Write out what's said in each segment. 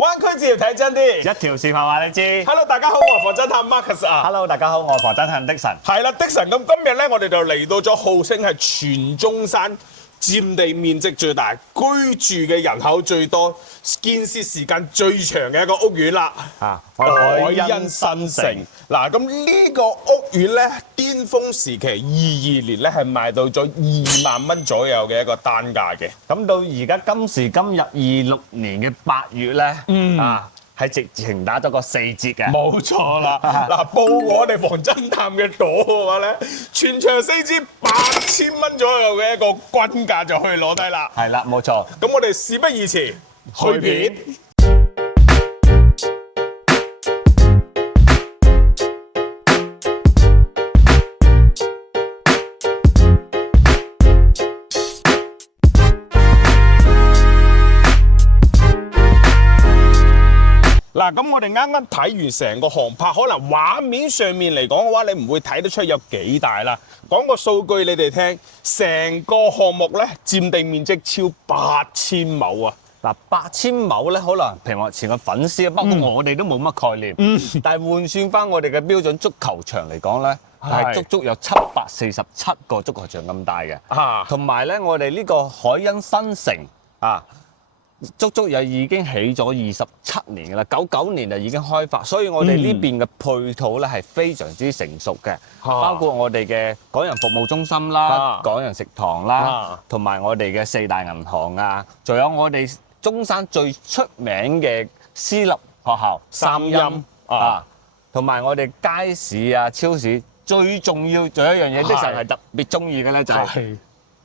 灣區只要睇真啲，一條視頻話你知。Hello， 大家好，我係房偵探 Marcus 啊。Hello， 大家好，我係房偵探的神。係啦，的神咁今日咧，我哋就嚟到咗號稱係全中山佔地面積最大、居住嘅人口最多、建設時間最長嘅一個屋苑啦。海欣新城。嗱，咁呢個屋苑咧，巔峰時期22年咧係賣到咗2萬蚊左右嘅一個單價嘅。咁到而家今時今日26年嘅8月咧，係直情打咗個4折嘅。冇錯啦！嗱，報我哋房偵探嘅朵嘅話咧，全場4支8000蚊左右嘅一個均價就可以攞低啦。係啦，冇錯。咁我哋事不宜遲，去片。嗱，咁我哋啱啱睇完成個航拍，可能畫面上面嚟講嘅話，你唔會睇得出有幾大啦。講個數據你哋聽，成個項目咧佔地面積超8000畝啊！嗱，8000畝咧，可能屏幕前嘅粉絲，包括我哋都冇乜概念。但係換算翻我哋嘅標準足球場嚟講咧，係足足有747個足球場咁大嘅。同埋咧，我哋呢個海欣新城足足又已經起咗27年㗎啦，99年就已經開發，所以我哋呢邊嘅配套咧係非常之成熟嘅，包括我哋嘅港人服務中心啦、港人食堂啦，同埋我哋嘅4大銀行啊，仲有我哋中山最出名嘅私立學校三鑫同埋我哋街市啊、超市，最重要仲有一樣嘢，的神係特別中意嘅咧，就係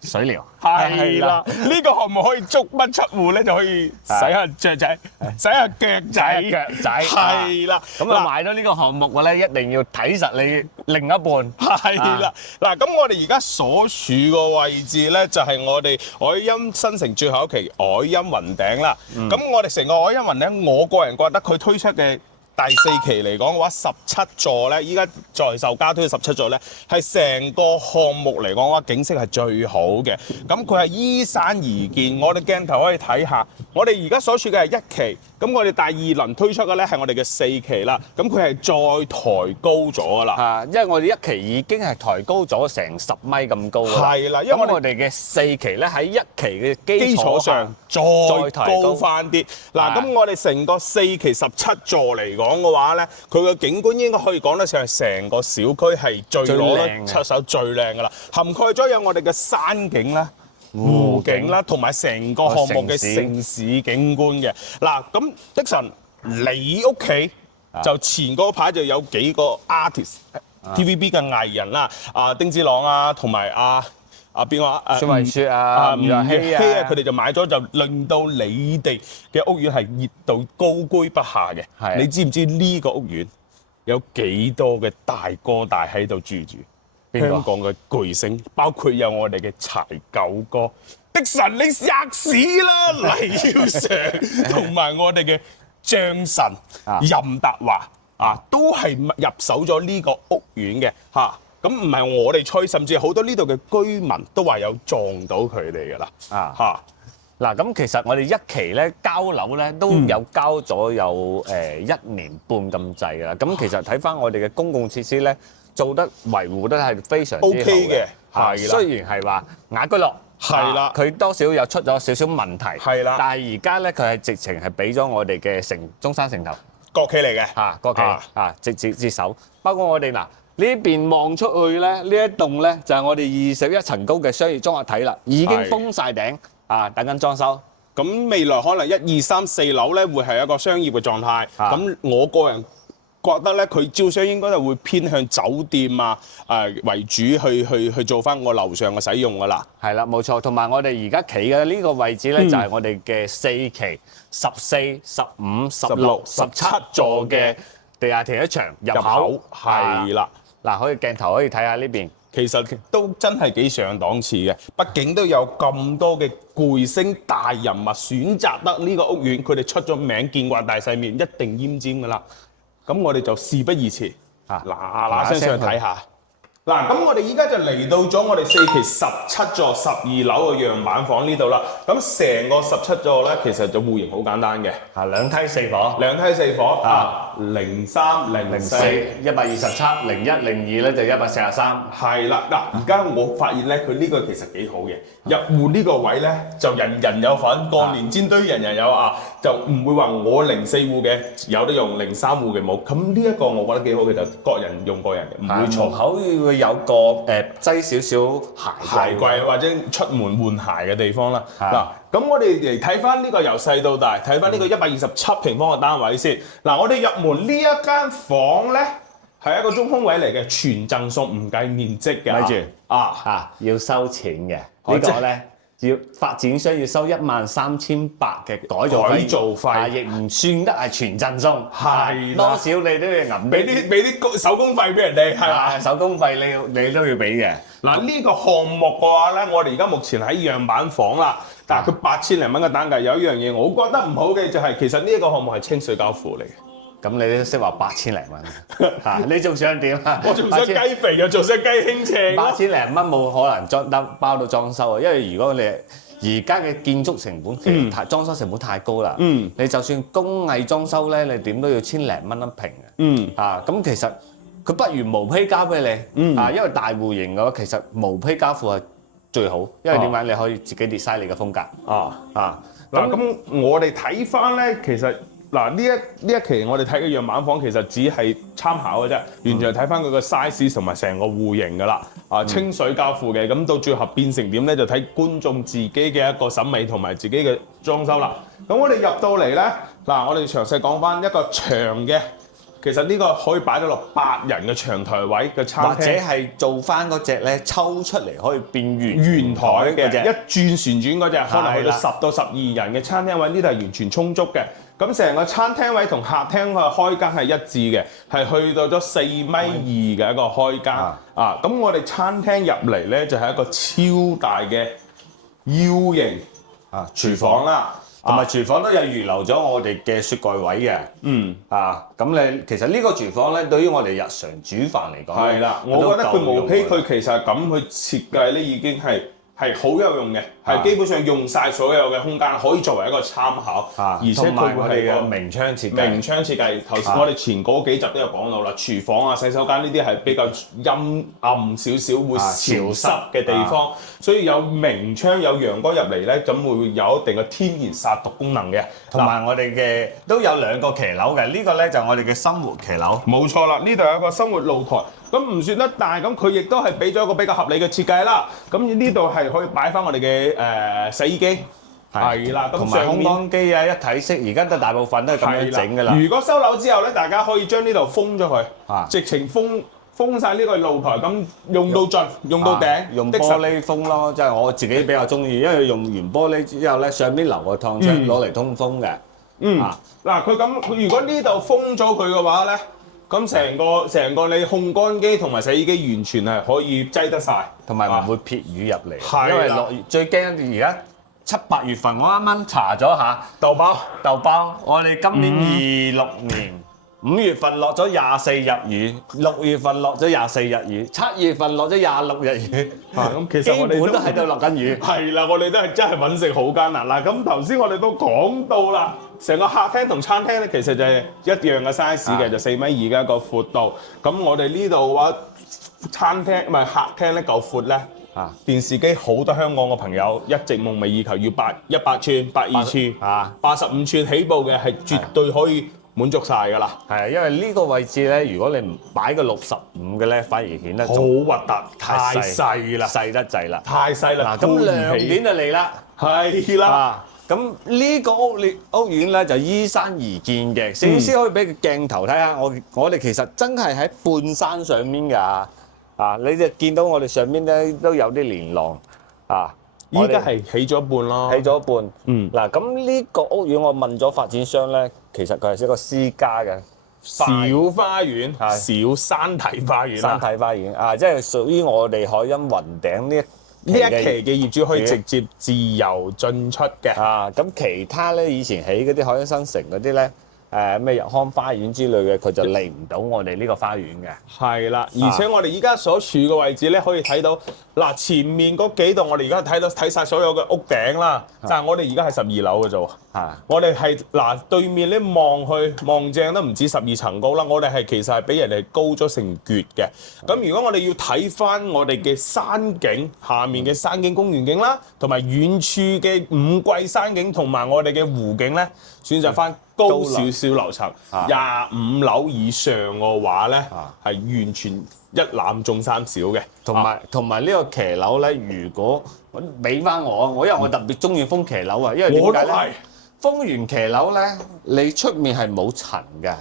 水療。係啦，呢個項目可以足不出戶咧，就可以洗下雀仔、洗下腳仔。係啦，咁啊買咗呢個項目嘅咧，一定要睇實你另一半。係啦，嗱，咁我哋而家所處個位置咧，就係我哋海欣新城最後一期海欣雲頂啦。咁我哋成個海欣雲頂，我個人覺得佢推出嘅第4期嚟講嘅話，17座咧，依家在售加推嘅17座咧，係成個項目嚟講嘅話，景色係最好嘅。咁佢係依山而建，我哋鏡頭可以睇下。我哋而家所處嘅係1期，咁我哋第2輪推出嘅咧係我哋嘅4期啦。咁佢係再抬高咗噶啦。因為我哋1期已經係抬高咗成10米咁高啦。係啦，因為我哋嘅4期咧喺1期嘅基礎上再高翻啲。嗱，咁我哋成個4期17座嚟講嘅話咧，佢嘅景觀應該可以講得上係成個小區係最攞得出手最靚噶啦，涵蓋咗有我哋嘅山景啦、湖景啦，同埋成個項目嘅城市景觀嘅。嗱，咁的神，你屋企就前嗰排就有幾個 artist、TVB 嘅藝人啦，丁子朗啊，同埋邊個孫慧雪啊、吳若希啊，佢哋就買咗，就令到你哋嘅屋苑係熱到高居不下嘅。你知唔知呢個屋苑有幾多嘅大哥大喺度住？香港嘅巨星，包括有我哋嘅柴九哥，的神你吔屎啦，黎耀祥，同埋我哋嘅張晨、任達華都係入手咗呢個屋苑嘅咁唔係我哋吹，甚至好多呢度嘅居民都話有撞到佢哋㗎啦。嗱，咁其實我哋1期咧交樓咧都有交咗有1年半咁滯㗎啦。咁其實睇翻我哋嘅公共設施咧，做得維護得係非常之好嘅。係啦，雖然係話雅居樂係啦，佢多少有出咗少少問題係啦，但係而家咧佢係直情係俾咗我哋嘅中山城頭國企嚟嘅國企直接接手，包括我哋嗱。呢邊望出去咧，呢一棟咧就係我哋21層高嘅商業綜合體啦，已經封晒頂等緊裝修。咁未來可能1、2、3、4樓咧會係一個商業嘅狀態。咁我個人覺得咧，佢招商應該係會偏向酒店為主去做翻我樓上嘅使用噶啦。係啦，冇錯。同埋我哋而家企嘅呢個位置咧，就係我哋嘅4期14、15、16、17座嘅地下停車場入口。係啦。嗱，可以鏡頭可以睇下呢邊，其實都真係幾上檔次嘅。畢竟都有咁多嘅巨星大人物選擇得呢個屋苑，佢哋出咗名，見慣大世面，一定奄尖噶啦。咁我哋就事不宜遲，嗱聲上去睇下。嗱，咁我哋依家就嚟到咗我哋4期17座12樓嘅樣板房呢度啦。咁成個17座咧，其實就戶型好簡單嘅，啊兩梯四房，兩梯四房啊，03、04、 127、01、02咧就143。係啦，嗱，而家我發現咧，佢呢個其實幾好嘅，入戶呢個位咧就人人有份，過年煎堆人人有啊，就唔會話我04戶嘅有得用，03戶嘅冇。咁呢一個我覺得幾好嘅，就各人用各人嘅，唔會嘈。門口會有個擠少少鞋櫃或者出門換鞋嘅地方啦。嗱，咁我哋嚟睇翻呢個由細到大，睇翻呢個127平方嘅單位先。嗱，我哋入門呢一間房咧係一個中空位嚟嘅，全贈送唔計面積嘅。咪住要收錢嘅呢個咧。要發展商要收13800嘅改造費，亦唔算得係全贈送，係多少你都要揞俾啲手工費俾人哋，係嘛？手工費你都要俾嘅。嗱，呢個項目嘅話咧，我哋而家目前喺樣板房啦，但係佢8000零蚊嘅單價，有一樣嘢我覺得唔好嘅就係其實呢一個項目係清水交付嚟嘅。咁你都識話8000零蚊，你仲想點啊？我仲想雞肥又仲想雞輕稱，8000零蚊冇可能包到裝修啊！因為如果你而家嘅建築成本其實裝修成本太高啦，你就算工藝裝修咧，你點都要千零蚊一平嘅，咁其實佢不如毛坯交俾你，因為大戶型嘅話，其實毛坯交付係最好，因為點解你可以自己 design 你嘅風格嗱，咁我哋睇翻咧，其實。嗱，呢一期我哋睇嘅樣板房其實只係參考嘅啫，完全係睇翻佢個 size 同埋成個戶型噶啦，清水交付嘅，咁到最後變成點咧，就睇觀眾自己嘅一個審美同埋自己嘅裝修啦。咁我哋入到嚟咧，嗱，我哋詳細講翻一個長嘅，其實呢個可以擺到落8人嘅長台位嘅餐廳，或者係做翻嗰隻咧抽出嚟可以變圓台嘅啫，一轉旋轉嗰隻，可能去到10到12人嘅餐廳位，呢度係完全充足嘅。咁成個餐廳位同客廳嘅開間係一致嘅，係去到咗4.2米嘅一個開間。咁我哋餐廳入嚟咧就係一個超大嘅 U 型廚房啦，同埋廚房都有預留咗我哋嘅雪櫃位嘅。咁你其實呢個廚房咧，對於我哋日常煮飯嚟講，係啦，我覺得佢毛坯佢其實咁去設計咧已經係好有用嘅，係基本上用晒所有嘅空間，可以作為一個參考。而且佢會係個明窗設計。明窗設計，頭先我哋前嗰幾集都有講到啦，廚房洗手間呢啲係比較陰暗少少，會潮濕嘅地方，所以有明窗有陽光入嚟咧，咁會有一定嘅天然殺毒功能嘅。同埋我哋嘅都有2個騎樓嘅，呢個咧就係我哋嘅生活騎樓。冇錯啦，呢度有一個生活露台。咁唔算得大，咁佢亦都係俾咗一個比較合理嘅設計啦。咁呢度係可以擺翻我哋嘅洗衣機，係啦。咁上面烘乾機一體式，而家都大部分都係咁樣整㗎啦。如果收樓之後咧，大家可以將呢度封咗佢，直情封晒呢個露台，咁用到盡，用到頂，用玻璃封咯，即係我自己比較中意，因為用完玻璃之後咧，上邊留個趟窗攞嚟通風嘅。嗱，佢如果呢度封咗佢嘅話咧。咁成個你烘乾機同埋洗衣機完全係可以擠得晒，同埋唔會撇雨入嚟。因為落雨最驚而家7、8月份，我啱啱查咗下豆包，我哋今年26年5月份落咗24日雨，6月份落咗24日雨，7月份落咗26日雨。咁其實我哋基本都喺度落緊雨。係啦，我哋都係真係揾食好艱難啦。咁頭先我哋都講到啦。成個客廳同餐廳咧，其實就係一樣嘅 size 嘅，就4.2米嘅一個闊度。咁我哋呢度嘅話，餐廳唔係客廳咧夠闊咧。電視機好多香港嘅朋友一直夢寐以求要100寸、82寸、85寸起步嘅，係絕對可以滿足晒㗎啦。係，因為呢個位置咧，如果你唔擺個65嘅咧，反而顯得好核突，太細啦，細得滯啦，太細啦。咁亮點就嚟啦，係啦。咁呢個屋苑咧就依山而建嘅，攝影師可以俾個鏡頭睇下，我哋其實真係喺半山上面㗎，你就見到我哋上面咧都有啲連廊，依家係起咗一半咯，起咗一半。嗱，咁呢個屋苑我問咗發展商咧，其實佢係一個私家嘅小花園，小山體花園，山體花園即係屬於我哋海欣雲頂呢一期嘅業主可以直接自由進出嘅。咁其他咧以前起嗰啲海欣新城嗰啲咧，咩日康花園之類嘅，佢就嚟唔到我哋呢個花園嘅。係啦，而且我哋依家所處嘅位置咧，可以睇到嗱前面嗰幾棟，我哋而家睇晒所有嘅屋頂啦。但係我哋而家係12樓嘅啫喎。我哋係嗱對面咧望正都唔止12層高啦。我哋係其實係比人哋高咗成橛嘅。咁如果我哋要睇翻我哋嘅山景，下面嘅山景公園景啦，同埋遠處嘅五季山景同埋我哋嘅湖景咧，選擇翻高少少樓層，25樓以上嘅話咧，係完全一覽眾山小嘅。同埋呢個騎樓咧，如果俾翻我因為我特別中意風騎樓啊，因為點解咧？封完騎樓咧，你出面係冇塵嘅。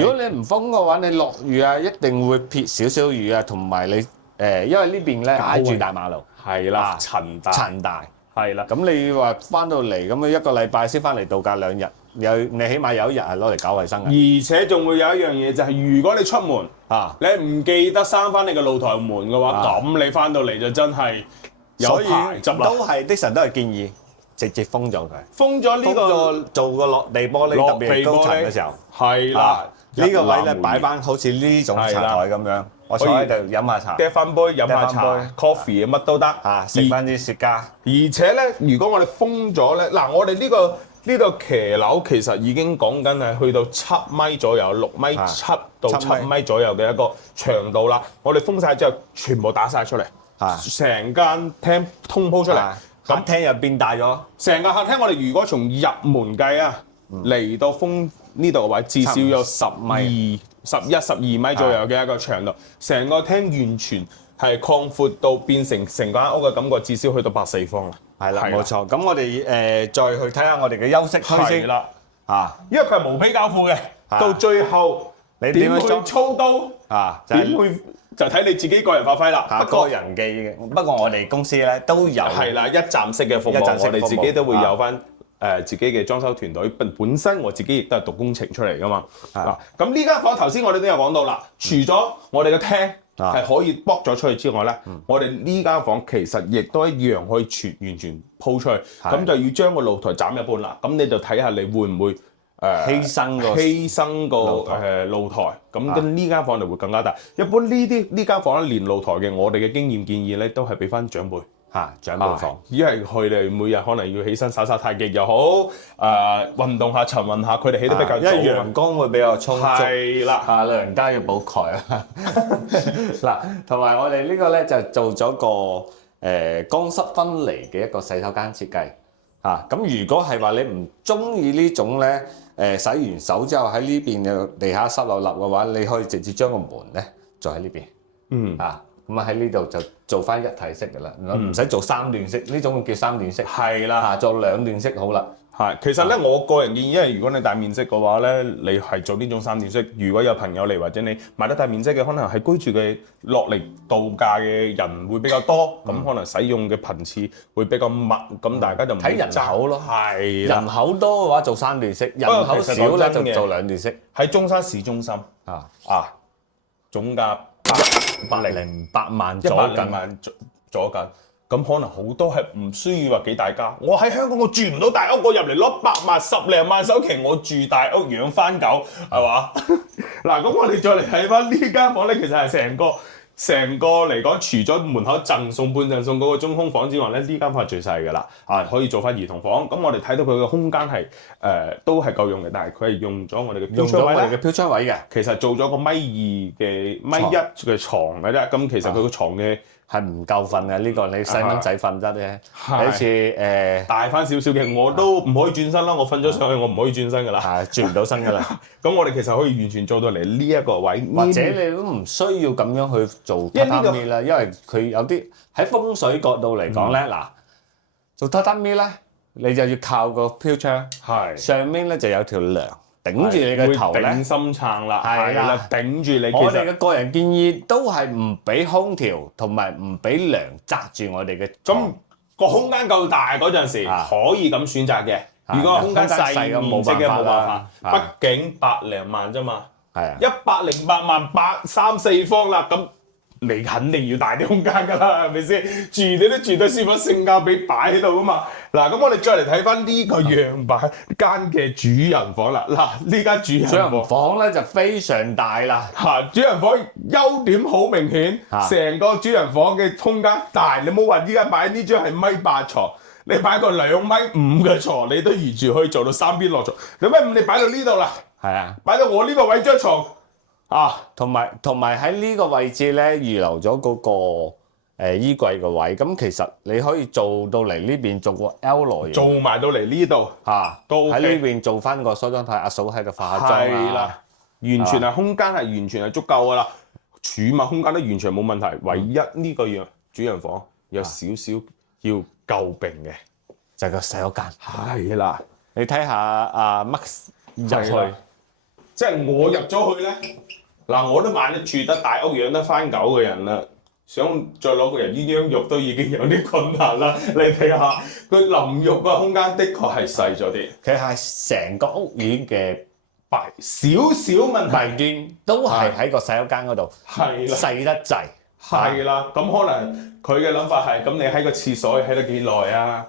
如果你唔封嘅話，你落雨啊，一定會撇少少雨啊，同埋你因為呢邊咧挨住大馬路，係啦，塵大，係啦。咁你話翻到嚟咁樣一個禮拜先翻嚟度假2日，你起碼有一日係攞嚟搞衞生嘅。而且仲會有一樣嘢就係，如果你出門你唔記得閂翻你嘅露台門嘅話，咁你翻到嚟就真係有排執啦。都係的神都係建議直接封咗佢，封咗呢個做個落地玻璃，特別高層嘅時候，係啦。呢個位咧擺翻好似呢種茶台咁樣，我坐喺度飲下茶，嗒翻杯飲下茶 ，coffee 乜都得食翻啲雪茄。而且咧，如果我哋封咗咧，嗱，我哋呢個騎樓其實已經講緊係去到7米左右，6米7到7米左右嘅一個長度啦。我哋封晒之後，全部打晒出嚟，成間廳通鋪出嚟。客廳又變大咗，成個客廳我哋如果從入門計啊，嚟到封呢度嘅位，至少有11、12米左右嘅一個長度，成個廳完全係擴闊到變成成間屋嘅感覺，至少去到8、4方啦。係啦，冇錯。咁我哋再去睇下我哋嘅休息區先啦。因為佢係無比交付嘅，到最後你點去操刀點去？就睇你自己個人發揮啦。個人嘅，不過我哋公司咧都有係啦，一站式嘅服務，我哋自己都會有翻自己嘅裝修團隊。本身我自己亦都係讀工程出嚟噶嘛。咁呢間房頭先我哋都有講到啦，除咗我哋嘅廳係可以剝咗出去之外咧，我哋呢間房其實亦都一樣可以完全鋪出去。咁就要將個露台斬一半啦。咁你就睇下你會唔會犧牲個露台，咁跟呢間房就會更加大。一般呢間房咧連露台嘅，我哋嘅經驗建議咧都係俾翻長輩長輩房，因為佢哋每日可能要起身耍太極又好，運動下晨運下，佢哋起得比較早，因為陽光會比較充足。係啦，老人家要補鈣啊。嗱，同埋我哋呢個咧就做咗個乾濕分離嘅一個洗手間設計。咁如果係話你唔中意呢種咧，洗完手之後喺呢邊嘅地下濕立立嘅話，你可以直接將個門咧就喺呢邊。咁喺呢度就做翻一體式嘅啦，唔使做3段式，呢種叫3段式。係啦，做2段式好啦。其實咧，我個人建議，因為如果你大面積嘅話咧，你係做呢種3段式。如果有朋友嚟或者你買得大面積嘅，可能係居住嘅落嚟度假嘅人會比較多，咁可能使用嘅頻次會比較密，咁大家就唔睇人口咯。係人口多嘅話做3段式，人口少咧就做2段式。喺中山市中心總價108萬左近。咁可能好多係唔需要話幾大家。我喺香港我住唔到大屋，我入嚟攞8萬10零萬首期，我住大屋養番狗係嘛？嗱，咁我哋再嚟睇翻呢間房咧，其實係成個嚟講，除咗門口贈送半贈送嗰個中空房之外咧，呢間房係最細㗎啦。可以做翻兒童房。咁我哋睇到佢嘅空間係都係夠用嘅，但係佢係用咗我哋嘅飄窗位嘅。其實做咗個1.2嘅1.1嘅床嘅啫。咁其實佢個床嘅係唔夠瞓嘅，呢個你細蚊仔瞓得啫。好似大翻少少嘅，我都唔可以轉身啦。我瞓咗上去，我唔可以轉身㗎啦。轉唔到身㗎啦。咁我哋其實可以完全做到嚟呢一個位，或者你都唔需要咁樣去做榻榻米啦，因為佢有啲喺風水角度嚟講咧，做榻榻米咧，你就要靠個飄窗，上面咧就有條梁頂住你嘅頭咧，頂心撐啦，係啦，頂住你。我哋嘅個人建議都係唔俾空調同埋唔俾梁擲住我哋嘅。咁個空間夠大嗰陣時，可以咁選擇嘅。如果空間細嘅面積嘅冇辦法，畢竟100零萬啫嘛。108萬3、4方啦，咁你肯定要大啲空間㗎啦，係咪先？住你都住得舒服，性價比擺喺度㗎嘛。嗱，咁我哋再嚟睇翻呢個樣板間嘅主人房啦。嗱，呢間主人房咧就非常大啦。主人房優點好明顯，成個主人房嘅空間大。你冇話依家擺呢張係米8床，你擺個2.5米嘅床，你都完全可以做到3邊落床。2.5米你擺到呢度啦，係啊，擺到我呢個位張床。同埋喺呢個位置咧預留咗嗰個衣櫃嘅位，咁其實你可以做到嚟呢邊做個 L 型，做埋到嚟呢度都 OK。喺呢邊做翻個梳妝台，阿嫂喺度化下妝係啦，完全係空間係完全係足夠㗎啦，儲物空間都完全冇問題。唯一呢個主人房有少少要詬病嘅，就係個洗手間。係啦，你睇下阿 Max 入去，即係我入咗去咧。嗱，我都買得住得大屋養得翻狗嘅人啦，想再攞個人鴛鴦浴都已經有啲困難啦。你睇下佢淋浴個空間的確係細咗啲，佢係成個屋苑嘅少少問題見都係喺個洗手間嗰度，係啦，細得滯，係啦。咁可能佢嘅諗法係，咁你喺個廁所喺得幾耐啊？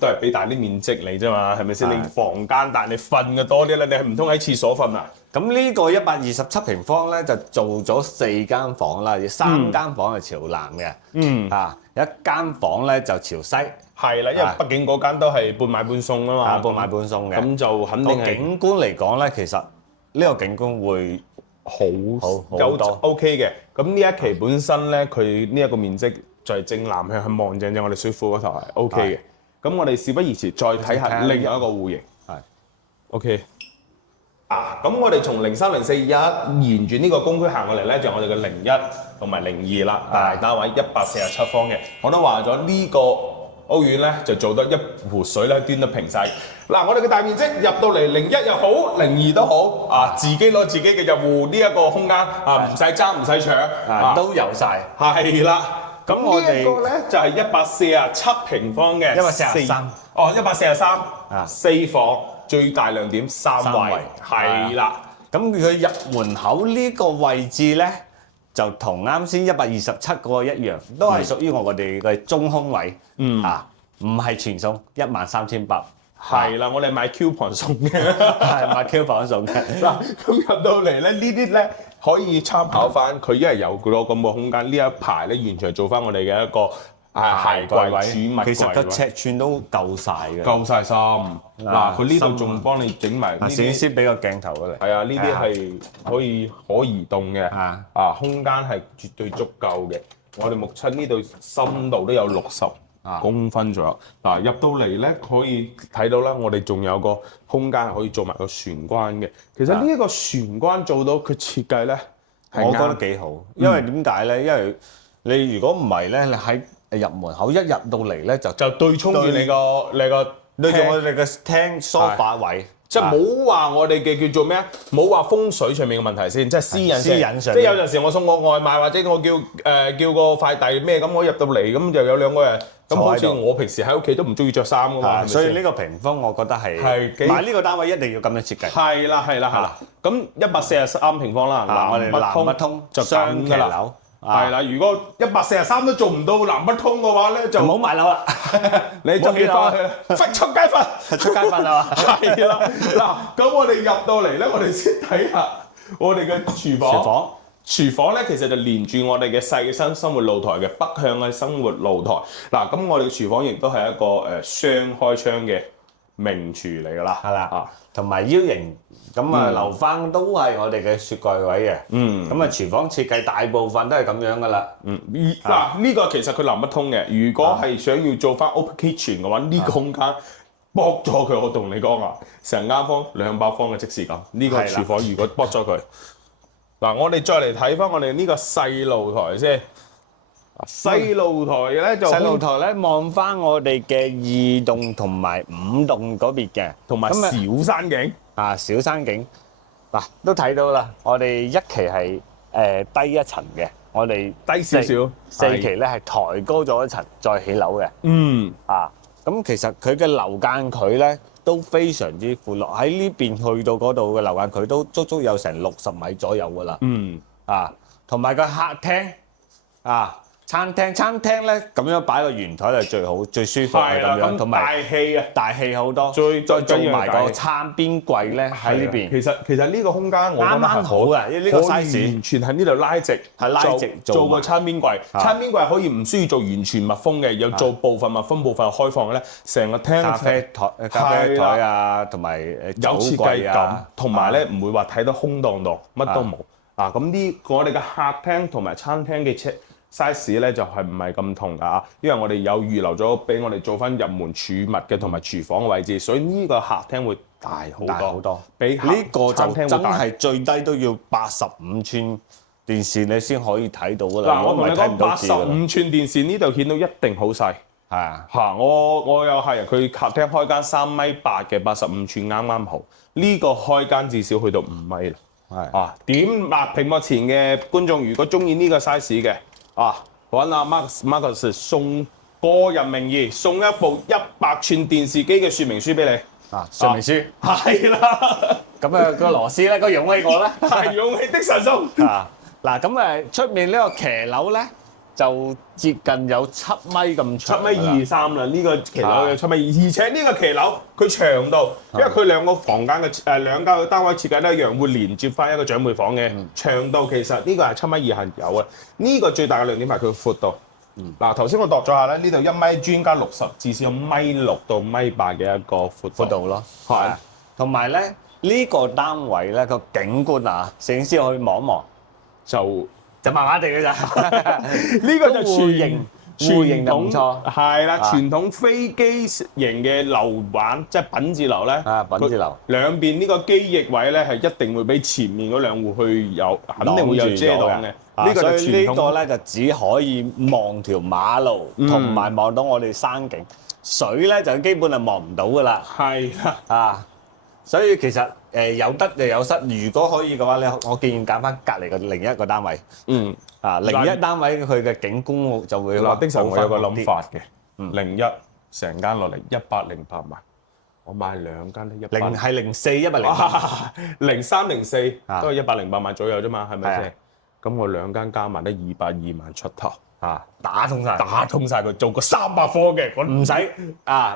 都係俾大啲面積你啫嘛，係咪先？你房間大，你瞓嘅多啲啦，你係唔通喺廁所瞓啊？咁呢個127平方咧就做咗4間房啦，3間房係朝南嘅，一間房咧就朝西，係啦，因為畢竟嗰間都係半買半送啊嘛，半買半送嘅，咁就肯定係景觀嚟講咧，其實呢個景觀會好多 OK 嘅。咁呢一期本身咧，佢呢一個面積就係正南向去望正我哋水庫嗰頭係 OK 嘅。咁我哋事不宜遲，再睇下另外一個戶型。係 OK。咁我哋從0304沿住呢個公區行過嚟咧，就係我哋嘅01同埋02啦，大單位147方嘅。我都話咗呢個屋苑咧，就做得一壺水咧端得平晒。嗱，我哋嘅大面積入到嚟01又好，02都好，自己攞自己嘅入戶呢一個空間唔使爭唔使搶，都有晒。係啦。咁我哋呢一個咧就係147平方嘅143。143。4房。最大亮點3圍，係啦。咁佢入門口呢個位置咧，就同啱先127個一樣，都係屬於我哋嘅中空位。唔係全送13800。係啦，我哋買 coupon 送嘅，係買 coupon 送嘅。嗱，咁入到嚟咧，呢啲咧可以參考翻，佢因為有咗咁個空間，呢一排咧完全係做翻我哋嘅一個鞋櫃位、儲物櫃。其實個尺寸都夠晒嘅，夠晒心。嗱，佢呢度仲幫你整埋呢啲，先俾個鏡頭過嚟。係啊，呢啲係可移動嘅，空間係絕對足夠嘅。我哋目測呢度深度都有60公分左右。嗱，入到嚟咧可以睇到啦，我哋仲有個空間係可以做埋個玄關嘅。其實呢一個玄關做到佢設計咧，我覺得幾好。因為點解咧？因為你如果唔係咧，你喺入門口一入到嚟咧，就對沖住你個對住我哋嘅廳梳化位，即係冇話我哋嘅叫做咩啊？冇話風水上面嘅問題先，即係私隱上。即係有陣時我送個外賣或者我叫個快遞咩咁，我入到嚟咁就有2個人，咁好似我平時喺屋企都唔中意着衫㗎嘛。所以呢個屏風我覺得係買呢個單位一定要咁樣設計。係啦。咁143平方啦。嗱，我哋南北通就雙騎樓。係啦，如果143都做唔到南北通嘅話咧，就唔好買樓啦。你就要翻去出街瞓，出街瞓啊嘛。係啦，嗱，咁我哋入到嚟咧，我哋先睇下我哋嘅廚房。廚房咧其實就連住我哋嘅細生活露台嘅北向嘅生活露台。嗱，咁我哋嘅廚房亦都係一個雙開窗嘅明廚嚟㗎啦。係啦，同埋 U 型。咁留翻都係我哋嘅雪櫃位嘅。咁廚房設計大部分都係咁樣噶啦。嗱，呢個其實佢南北通嘅。如果係想要做翻 open kitchen 嘅話，呢個空間剝咗佢，我同你講啊，成間房200方嘅即視感。呢個廚房如果剝咗佢，嗱，我哋再嚟睇翻我哋呢個細露台先。細露台咧望翻我哋嘅2棟同埋5棟嗰邊嘅，同埋小山景。小山景嗱都睇到啦，我哋一期係低一層嘅，我哋低少少4期咧係抬高咗一層再起樓嘅。咁其實佢嘅樓間距咧都非常之闊落，喺呢邊去到嗰度嘅樓間距都足足有成60米左右噶啦。同埋個客廳餐廳咧咁樣擺個圓台係最好、最舒服嘅咁樣，同埋大氣啊，大氣好多。再做埋個餐邊櫃咧喺呢邊。其實呢個空間我覺得啱啱好嘅，呢個 size 完全喺呢度拉直，係拉直做個餐邊櫃。餐邊櫃可以唔需要做完全密封嘅，有做部分密封、部分開放嘅咧，成個廳咖啡台啊，同埋有設計感，同埋咧唔會話睇得空蕩蕩，乜都冇。咁我哋嘅客廳同埋餐廳嘅size 咧就係唔係咁同㗎，因為我哋有預留咗俾我哋做翻入門儲物嘅同埋廚房嘅位置，所以呢個客廳會大好多，比呢個餐廳就真係最低都要85寸電視你先可以睇到㗎啦。嗱，我同你講85寸電視呢度顯到一定好細。係啊，我有客人佢客廳開間3.8米嘅85寸啱啱好，呢個開間至少去到5米啦。係點屏幕前嘅觀眾，如果中意呢個 size 嘅揾阿 Marcus 送個人名義送一部100寸電視機嘅說明書俾你。說明書係啦。咁個螺絲咧，個勇氣我咧係勇氣的神送。嗱咁出面呢個騎樓咧就接近有7米咁長，7.23米啦。呢個騎樓有7.2米，而且呢個騎樓佢長度，因為佢兩個房間嘅兩間嘅單位設計都一樣，會連接翻一個長輩房嘅長度。其實呢個係7.2米係有嘅。呢個最大嘅亮點係佢嘅闊度。嗱，頭先我度咗下咧，呢度1米磚加60，至少有1.6到1.8米嘅一個闊度咯。係，同埋咧呢個單位咧個景觀攝影師去望一望就麻麻地嘅咋。呢個就戶型就唔錯，係啦，傳統飛機型嘅樓板，即係品字樓咧。品字樓兩邊呢個機翼位咧係一定會俾前面嗰兩戶去有，肯定會有遮擋嘅。呢個就傳統。所以呢個咧就只可以望條馬路，同埋望到我哋山景。水咧就基本係望唔到㗎啦。係所以其實有得就有失。如果可以嘅話咧，我建議揀翻隔離嘅另一個單位。另一單位佢嘅景觀就會的時候我有個諗法嘅。01成間落嚟108萬，我買兩間咧04 108。03 04都係108萬左右啫嘛，係咪先？咁我兩間加埋都220萬出頭。打通晒佢，做個300科嘅，唔使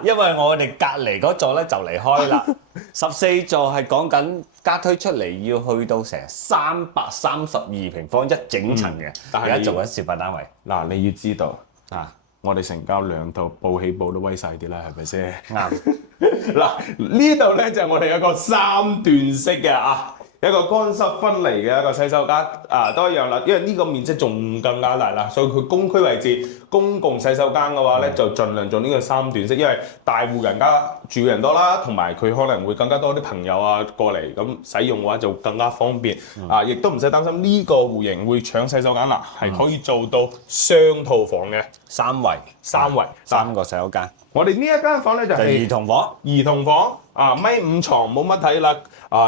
因為我哋隔離嗰座咧就離開啦。14座係講緊加推出嚟要去到成332平方一整層嘅，而家做緊示範單位。嗱，你要知道我哋成交2套，報起報都威晒啲啦，係咪先？啱。嗱，呢度咧就係我哋一個3段式嘅一個乾濕分離嘅一個洗手間都一樣啦，因為呢個面積仲更加大啦，所以佢公區位置公共洗手間嘅話咧，就盡量做呢個3段式，因為大戶人家住嘅人多啦，同埋佢可能會更加多啲朋友過嚟咁使用嘅話就更加方便亦都唔使擔心呢個戶型會搶洗手間啦，係可以做到雙套房嘅3圍3個洗手間。我哋呢一間房咧就係兒童房，1.5米床冇乜睇啦。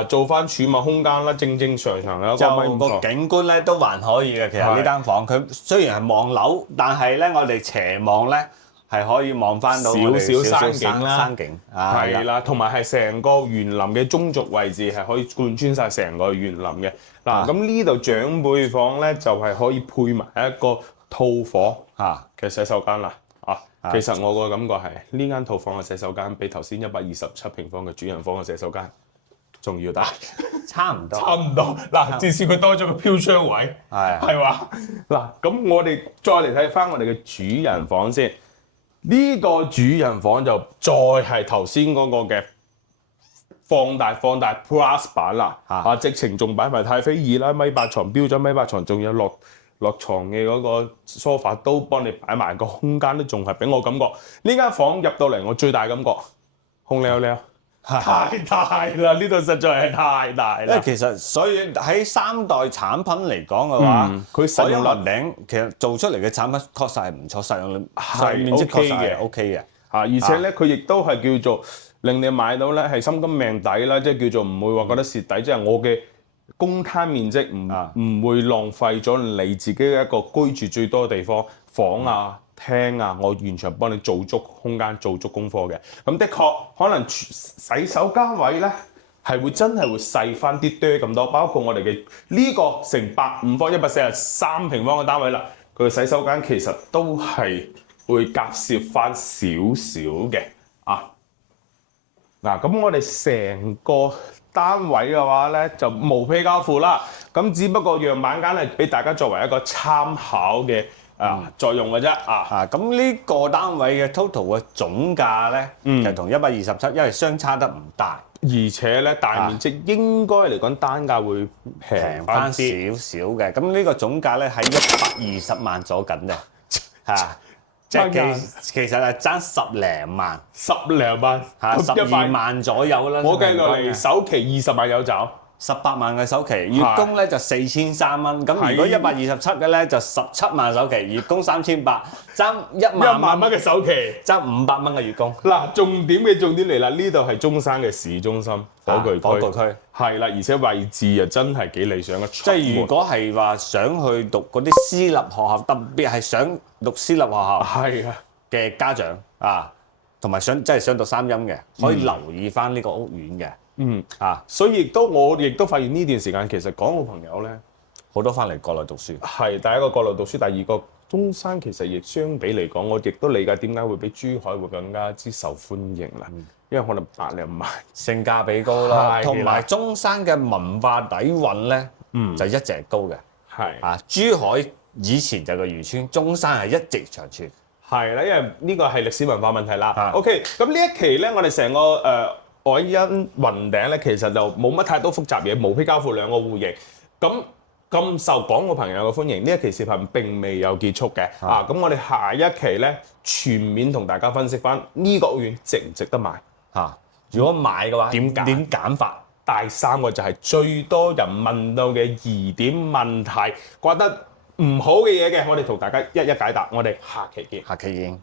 做翻儲物空間啦，正常嘅一個就個景觀咧都還可以嘅。其實呢間房佢雖然係望樓，但係咧我哋斜望咧係可以望翻到少少山景啦。山景係啦，同埋係成個園林嘅中軸位置係可以貫穿晒成個園林嘅。嗱，咁呢度長輩房咧就係可以配埋一個套房嘅洗手間啦。其實我個感覺係呢間套房嘅洗手間比頭先127平方嘅主人房嘅洗手間仲要大，差唔多。嗱，至少佢多咗個飄窗位，係嘛？嗱，咁我哋再嚟睇翻我哋嘅主人房先。呢個主人房就再係頭先嗰個嘅放大 Plus 版啦。直情仲擺埋太妃椅啦，1.8米床標準1.8米床，仲有落床嘅嗰個 sofa 都幫你擺埋，個空間都仲係俾我感覺。呢間房入到嚟，我最大感覺空溜溜。太大啦！呢度實在係太大啦。因為其實所以喺3代產品嚟講嘅話，佢實用率頂其實做出嚟嘅產品確實係唔錯，實用率係面積確實係 OK 嘅。而且咧佢亦都係叫做令你買到咧係心甘命抵啦，即係叫做唔會話覺得蝕底，即係我嘅公攤面積唔會浪費咗你自己嘅一個居住最多嘅地方房廳我完全幫你做足空間、做足功課嘅。咁的確可能洗手間位咧係真係會細翻啲咁多，包括我哋嘅呢個成105方143平方嘅單位啦。佢嘅洗手間其實都係會隔涉翻少少嘅啊。嗱，咁我哋成個單位嘅話咧就無比交付啦。咁只不過樣板間係俾大家作為一個參考嘅作用嘅啫啊。咁呢個單位嘅 total 嘅總價咧，其實同127，因為相差得唔大，而且咧大面積應該嚟講單價會平翻少啲。少嘅。咁呢個總價咧喺120萬左緊嘅，即係其實係爭10零萬， 10零萬12萬左右啦。我計落嚟首期20萬有找。 18萬嘅首期，月供咧就4300蚊。咁如果127嘅咧就17萬首期，月供3800，爭1萬蚊嘅首期，爭500蚊嘅月供。嗱，重點嚟啦，呢度係中山嘅市中心火炬區，係啦，而且位置又真係幾理想嘅。即係如果係話想去讀嗰啲私立學校，特別係想讀私立學校係啊嘅家長啊，同埋想讀三音嘅，可以留意翻呢個屋苑嘅。所以我亦都發現呢段時間其實港澳朋友咧好多翻嚟國內讀書，係第一個國內讀書，第二個中山其實亦相比嚟講，我亦都理解點解會比珠海會更加之受歡迎啦，因為可能百零萬，性價比高啦，同埋中山嘅文化底蘊咧，就一直係高嘅。係珠海以前就個漁村，中山係一直長存。係啦，因為呢個係歷史文化問題啦。OK， 咁呢一期咧，我哋成個愛欣雲頂咧，其實就冇乜太多複雜嘢，無非交付2個戶型。咁受港澳朋友嘅歡迎，呢一期視頻並未有結束嘅。咁我哋下一期咧全面同大家分析翻呢個屋苑值唔值得買。如果買嘅話，點揀法？第3個就係最多人問到嘅疑點問題，覺得唔好嘅嘢嘅，我哋同大家一一解答。我哋下期見。下期見。